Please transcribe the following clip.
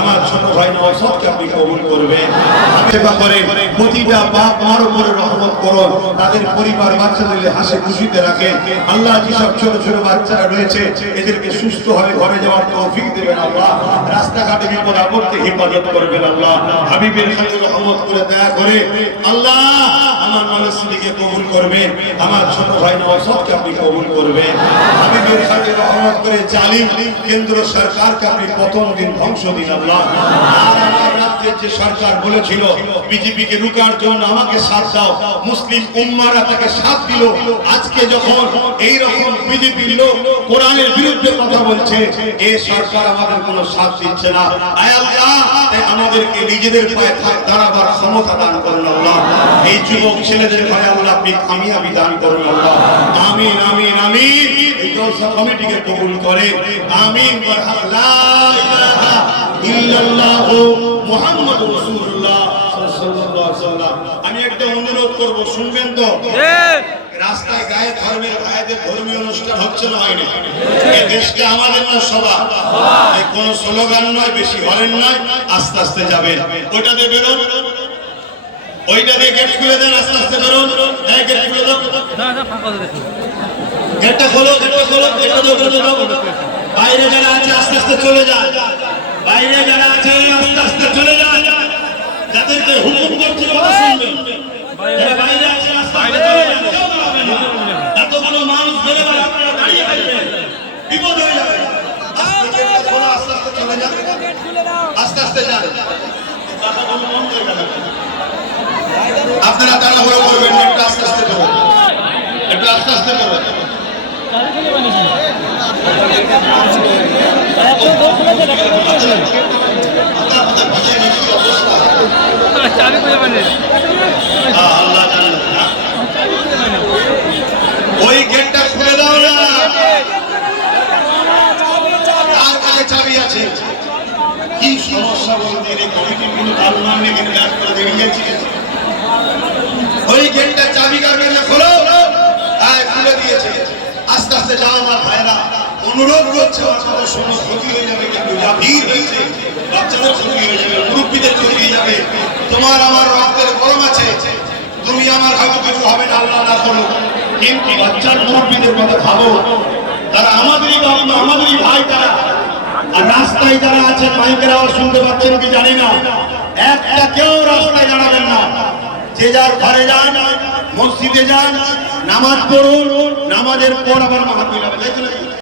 আমার ছোট ভাই নওশাদকে আপনি কবুল করবেন। সেবা করে প্রতিটা বাপ মার উপরে রহমত করুন, তাদের পরিবার বাচ্চাদের হাসি খুশিতে রাখেন। আল্লাহ যেসব ছোট ছোট বাচ্চারা রয়েছে এদেরকে সুস্থ হয়ে ঘরে যাওয়ার তৌফিক দেবেন আল্লাহ। রাস্তাঘাটে বিপদ আপদকে হেফাজত করবেন আল্লাহ। হাবিবের খালি রহমত করে দয়া করে আল্লাহ আমার মানুষটিকে কবুল করবেন, আমার ছোট ভাই নওশাদকে আপনি কবুল করবেন। হাবিবের খালি রহমত করে জালিম কেন্দ্র সরকারকে আপনি প্রথম দিন ধ্বংস দিন আল্লাহ। আর আমার রাজ্যের যে সরকার বলেছিল বিজেপিকে রুকার জন্য আমাকে সাথ দাও, মুসলিম উম্মারা তাকে সাথ দিল। আজকে যখন এই রকম বিজেপির লোক কোরআনের বিরুদ্ধে কথা বলছে, এই সরকার আমাদের কোনো সাথ দিচ্ছে না। আয় আল্লাহ, তাই আমাদেরকে নিজেদের পায়ে দাঁড়াবার ক্ষমতা দান করুন আল্লাহ। এই যুবক ছেলেদের ভাই আল্লাহ আপনি কামিয়াবি দান করুন আল্লাহ। আমিন আমিন আমিন। এই জলসা কমিটিকে কবুল করে আমিন। লা ইলাহা ইল্লাল্লাহ মুহাম্মাদুর রাসূলুল্লাহ সাল্লাল্লাহু আলাইহি ওয়াসাল্লাম। আমি একটা অনুরোধ করব, শুনবেন তো? রাস্তায় গায়ে ধর্মের ভাইদের ধর্মীয় অনুষ্ঠান হচ্ছে না, হয়নি? এই দেশটা আমাদের না সবার, এই কোন স্লোগান নয়, বেশি হরেন নয়, আস্তে আস্তে যাবেন। ওইটাতে বেরোন, ওইটাতে গেট খুলে দেন, আস্তে আস্তে বেরোন। হ্যাঁ, গেট খুলে দাও, গেটটা খোলো, গেটটা খোলো, গেটটা দাও। বাইরে যারা আছে আস্তে আস্তে চলে যায়, বাইরে যারা আছে আস্তে আস্তে চলে যায়। যাদেরকে হুকুম করছে কথা শুনবেন, যারা বাইরে আছে আস্তে আস্তে চলে যায়। এতগুলো মানুষ বেড়ে বেড়ে আপনারা দাঁড়িয়ে থাকবেন, বিপদ হয়ে যাবে। আস্তে আস্তে চলে যান, আস্তে আস্তে যান। আপনারা তাড়াহুড়ো করবেন না, একটু আস্তে আস্তে করুন, একটু আস্তে আস্তে করুন। ওই গেটটা খুলে দাও না, তার কাছে চাবি আছে। কি সমস্যা বলতে এই কমিটির কোনো কারণ নেই, কিন্তু কাজ করে দিয়ে গেছি। ওই গেটটা চাবি কারবে না, খোলো। খুলে দিয়েছে, আস্তে আস্তে যাও আমার ভাইরা। অনুরোধ করছে, আপনাদের সময় ক্ষতি হয়ে যাবে, কিন্তু যা ভিড় হয়েছে বাচ্চাদের ক্ষতি হয়ে যাবে, মুরব্বীদের ক্ষতি হয়ে যাবে। তোমার আমার রক্তের গরম আছে, তুমি আমার হয়তো কিছু হবে না, আল্লাহ না করো, কিন্তু বাচ্চার মুরব্বীদের কথা ভাবো। তারা আমাদেরই বাবা, আমাদেরই ভাই তারা। আর রাস্তায় যারা আছেন, মাইকের আওয়াজ শুনতে পাচ্ছেন কি জানি না, একটা কেউ রাস্তায় দাঁড়াবেন না। যে যার ঘরে যান, মসজিদে যান, নামাজ পড়ুন, নামাজের পর আবার মাহফিল হবে।